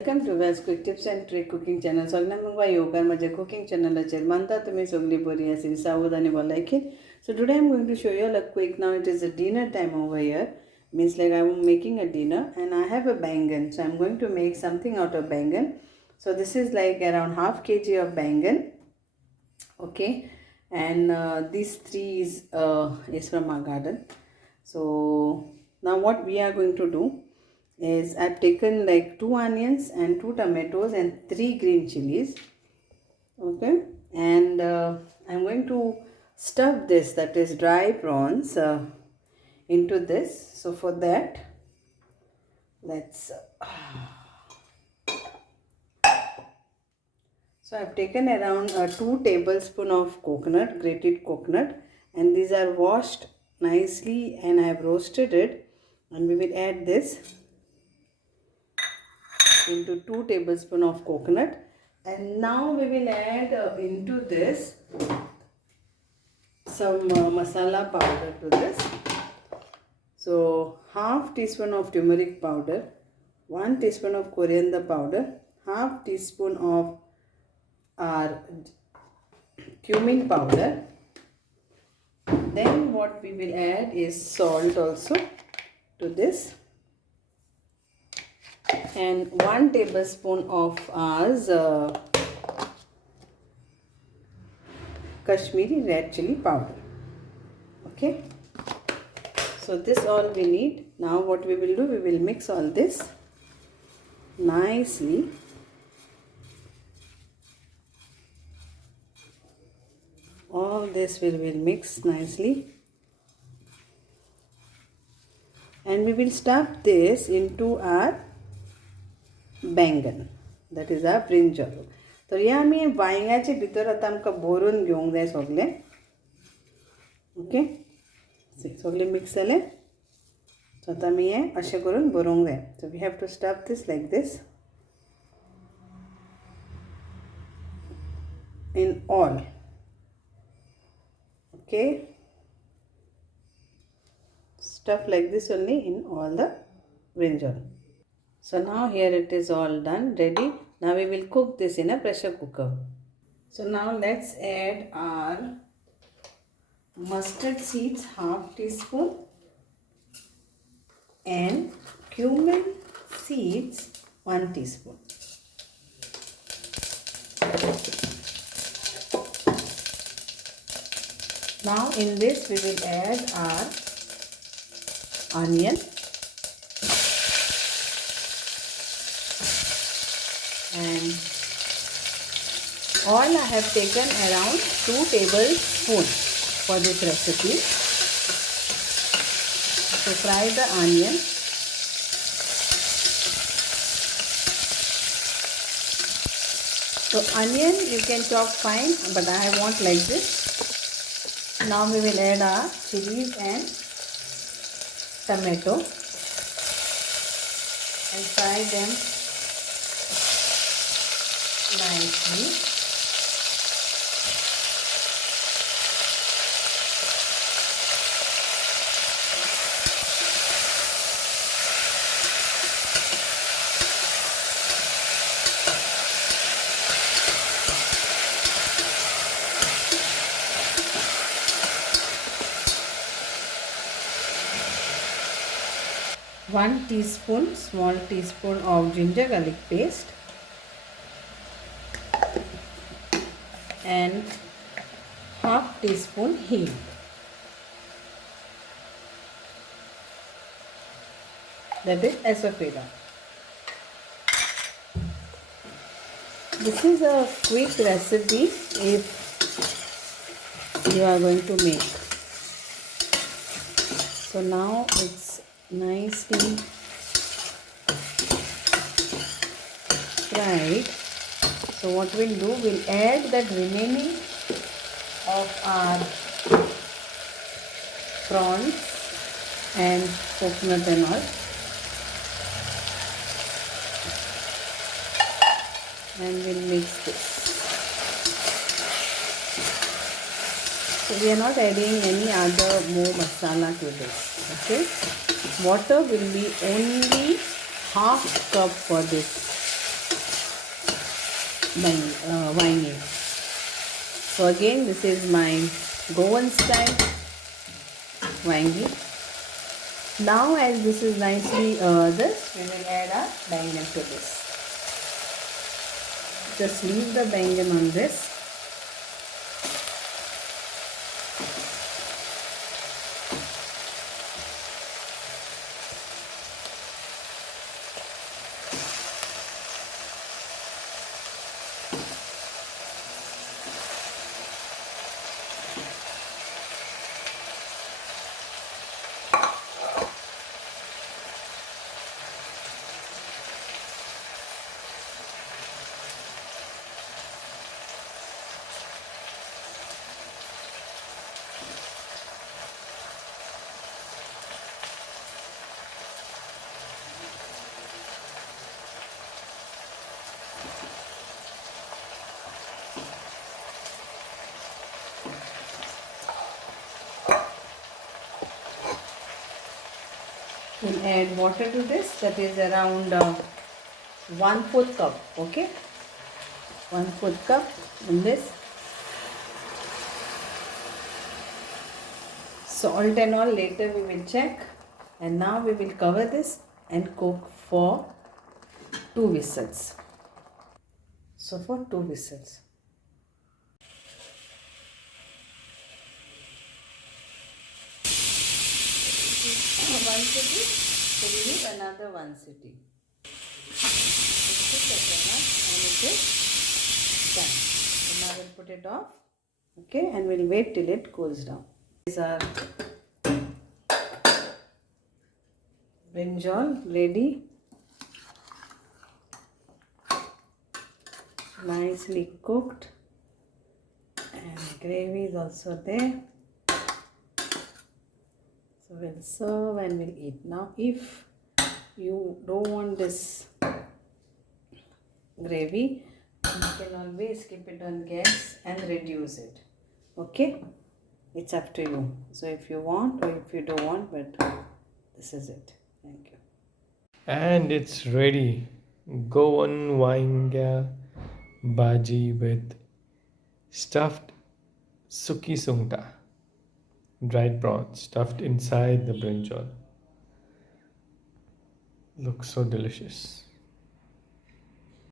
Welcome to Val's Quick Tips and Trick Cooking Channel. Sognamungwa yoga maja cooking channel achel manta tumi sogli pori asiri savudani bollaikin. So today I'm going to show you a quick. Now it is a dinner time over here. Means like I'm making a dinner and I have a bangan. So I'm going to make something out of bangan. So this is like around half kg of bangan. Okay, and these three is from our garden. So now what we are going to do is I've taken like 2 onions and 2 tomatoes and 3 green chilies. Okay, and I'm going to stuff this, that is dry prawns, into this. So for that, let's so I've taken around 2 tablespoons of coconut, grated coconut, and these are washed nicely and I've roasted it, and we will add this into 2 tablespoons of coconut. And now we will add into this some masala powder to this. So half teaspoon of turmeric powder, 1 teaspoon of coriander powder, half teaspoon of our cumin powder. Then what we will add is salt also to this, and 1 tablespoon of ours Kashmiri red chili powder. Okay, so this all we need. Now what we will do, we will mix all this nicely. All this will mix nicely, and we will stuff this into our bangan, that is our brinjal. So या आम्ही वांयग्याचे भितर आता आमकां भरून घेवंक जाय सगळे. Okay, सगळे मिक्स जाले. सो आता आमी हे अशें करून भरूंक जाय. So we have to stuff this like this in all. Okay, stuff like this only in all the brinjal. So now here it is all done, ready. Now we will cook this in a pressure cooker. So now let's add our mustard seeds, half teaspoon, and cumin seeds, 1 teaspoon. Now in this we will add our onion and all I have taken around 2 tablespoons for this recipe. So fry the onion. So onion you can chop fine, but I want like this. Now we will add our chilies and tomato and fry them nicely. One small teaspoon of ginger garlic paste, and half teaspoon hing. That is asafoetida. This is a quick recipe if you are going to make. So now it's nicely fried. So what we'll do, we'll add that remaining of our prawns and coconut and all, and we'll mix this. So we are not adding any other more masala to this. Okay, water will be only half cup for this. Vangi. So again, this is my Goan style Vangi. Now as this is nicely this, we will add our bangan to this. Just leave the bangan on this. We'll add water to this, that is around 1/4 cup, okay, 1/4 cup in this. Salt and all later we will check, and now we will cover this and cook for 2 whistles. So for 2 whistles. One city, so we need another 1 city. And it is done. So now we'll put it off, okay, and we'll wait till it cools down. These are brinjal ready, nicely cooked, and gravy is also there. So we'll serve and we'll eat. Now if you don't want this gravy, you can always keep it on gas and reduce it, okay, it's up to you. So if you want or if you don't want, but this is it. Thank you. And it's ready. Goan Bhaji with stuffed Sukhi Sungta, dried prawns stuffed inside the brinjal. Looks so delicious.